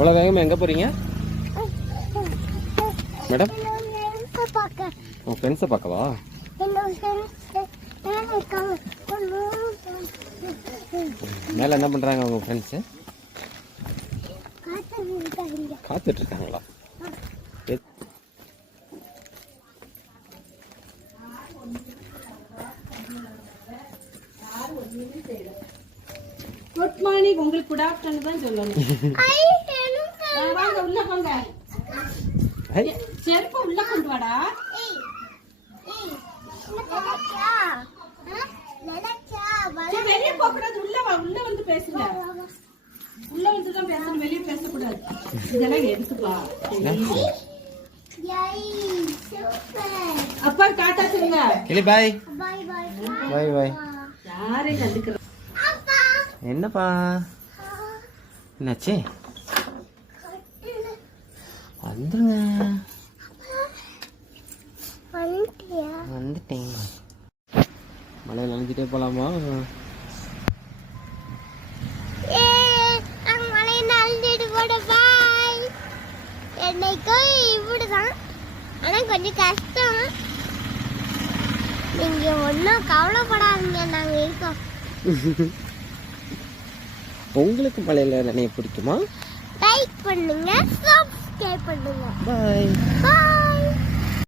இவ்வளோ வேகமாக எங்கே போகிறீங்க மேடம்? உங்கள் ஃப்ரெண்ட்ஸை பார்க்கவா? மேலே என்ன பண்ணுறாங்க உங்கள் ஃப்ரெண்ட்ஸு? காத்துட்டு இருக்காங்களா? Good morning. உங்களுக்கு குட் ஆஃப்டர்நூன் தான் சொல்லணும். வாங்க உள்ள போங்க. செருப்பு உள்ள கொண்டு வாடா. வெளியே போக கூடாது. உள்ள வா. உள்ள வந்து பேசுங்க. உள்ள வந்து தான் பேசணும். வெளியே பேசக்கூடாது. இதெல்லாம் எடுத்துக்கலாம். அப்பா டாடா சொல்லுங்க. கிளி பாய். பாய் பாய். பாய் பாய். யாரே கண்டுக்கற. என்னப்பா என்னாச்சு? வந்துருங்க. வந்துட்டேன். மழையில் நனைஞ்சிட்டே போலாமா? என்னைக்கும் இப்படிதான். ஆனா கொஞ்சம் கஷ்டம். நீங்க ஒன்னும் கவலைப்படாதீங்க, நாங்க இருக்கோம். உங்களுக்கு மழையில் நனைய பிடிக்குமா? லைக் பண்ணுங்க, சப்ஸ்கிரைப் பண்ணுங்க. பாய். பாய்.